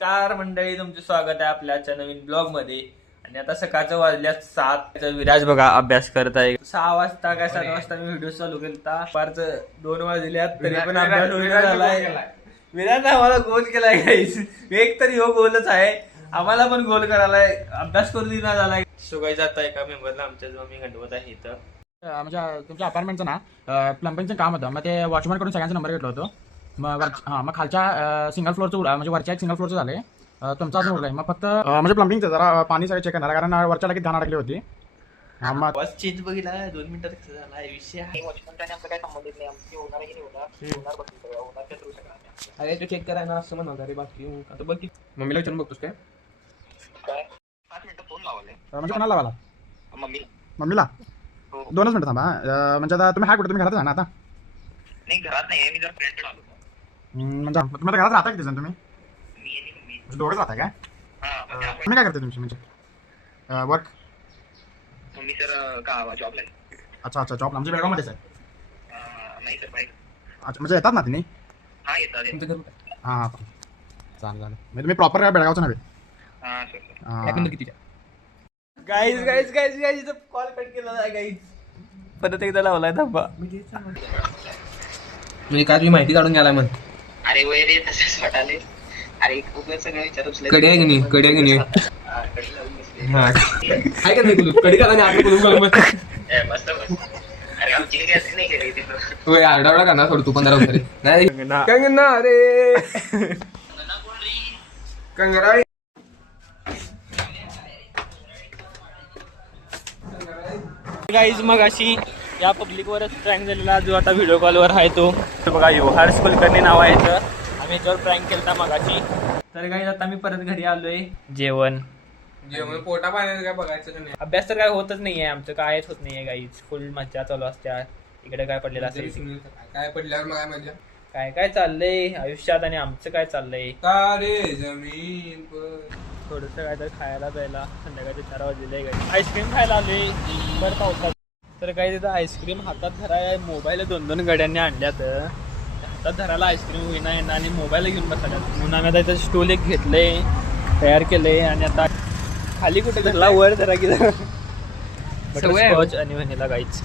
नमस्कार मंडळी, तुमचे स्वागत आहे आपल्या आजच्या नवीन ब्लॉग मध्ये. आणि आता सकाळचं वाजल्यात 7. विराज बघा अभ्यास करत आहे. 6 वाजता काय 7 वाजता मी व्हिडिओ चालू केला. पारच 2 वाजल्यात तरी पण अभ्यास होईना झालाय. विराज आम्हाला गोल केलाय गाईस. एक तरी हो गोलच आहे, आम्हाला पण गोल करायलाय, अभ्यास करू दिना झालाय. सुगाई जात आहे एका मेंबरला आमच्या जो मी गणवत आहे इथं. म्हणजे तुमच्या अपार्टमेंटचं ना प्लंबिंगचं काम होतं. मग ते वॉचमॅन कडून सगळ्यांचा नंबर घेतला होतो. मग खालच्या सिंगल फ्लोअरचं म्हणजे वरच्या एक सिंगल फ्लोअरचं झाले. तुमचा अजून उरलाय. मग फक्त म्हणजे प्लंबिंगचं जरा पाणी सगळं चेक करणार, कारण वरच्या लगेच धान अडकली होती. मग चेंज बघितला 2 मिनिटात कसं झाला विषय. अरे तू चेक करा ना असं म्हणत रे. बाकी आता बघ मम्मीला विचारून बघतोस काय 5 मिनिटं फोन लावले म्हणजे कोणाला लावाला? मम्मीला. मम्मीला 2च मिनिटं थांबा. म्हणजे आता तुम्ही कुठे तुम्ही घरात जा ना आता? नाही घरात नाही, मी जर फ्रेंड आलो. म्हणजे तुम्हाला घरात राहता किती जण तुम्ही? मी आणि मम्मी. म्हणजे दोघंच राहता काय? तुम्ही काय करता तुमची म्हणजे वर्क? मम्मी सर का जॉबला आहे. अच्छा जॉब आमच्या बेळगावमध्येच आहे. नाही सर बाईक. अच्छा म्हणजे येतात ना तिने? हा येतात. हां चालेल म्हणजे तुम्ही प्रॉपर बेळगावचं नव्हे? हा सर. गाईज कॉल कट केला आहे गाईज. परत एकदा लावलाय धब्बा. म्हणजे काय तुम्ही माहिती काढून घ्यायला म्हण. अरे वय रे तसंच वाटाले. अरे खूप सगळं विचारू. कडी आहे की नाही? कडी आहे की नाही? कडी लावून बसले. हा काय का नाही कुलूप कडी करा नाही कुलूप घालून बस. मस्त मस्त. अरे आमची गॅस नाही गेली तिथं. होय आरडावडा करणार सोड तू 15 रुपये. नाही कंगना रे कंगरा. गाईज मग अशी या पब्लिकवरच प्रँक झालेला जो आता व्हिडिओ कॉलवर आहे तो बघा. यो हर्ष कुलकर्णी नाव आहे तर आम्ही याच्यावर प्रँक केला मगाशी. तर गाईज आता मी परत घरी आलोय. जेवण पोटा पाण्याचं काय बघायचं नाही. अभ्यास तर काय होतच नाहीये आमचं, कायच होत नाहीये गाईज. फुल मज्जा चालू असत्या. इकडे काय पडलेलं असेल काय पडल्यावर मग काय मजा. काय काय चाललंय आयुष्यात आणि आमचं काय चाललंय. तारे जमीन पर. थोडस काय तर खायला प्यायला. संध्याकाळचे 4 वाजलेले गाईज. आईस्क्रीम खायला आलोय बरं पावसात. तर काही तिथं आईस्क्रीम हातात धराय मोबाईल 2-2 गड्यांनी आणल्यात. हातात धरायला आईस्क्रीम होईना येणार आणि मोबाईल घेऊन बसायला. म्हणून आम्ही आता इथं स्टूल एक घेतलंय, तयार केलंय. आणि आता खाली कुठे घरला वर धरा की स्कॉच आणि व्हॅनिला गाईच.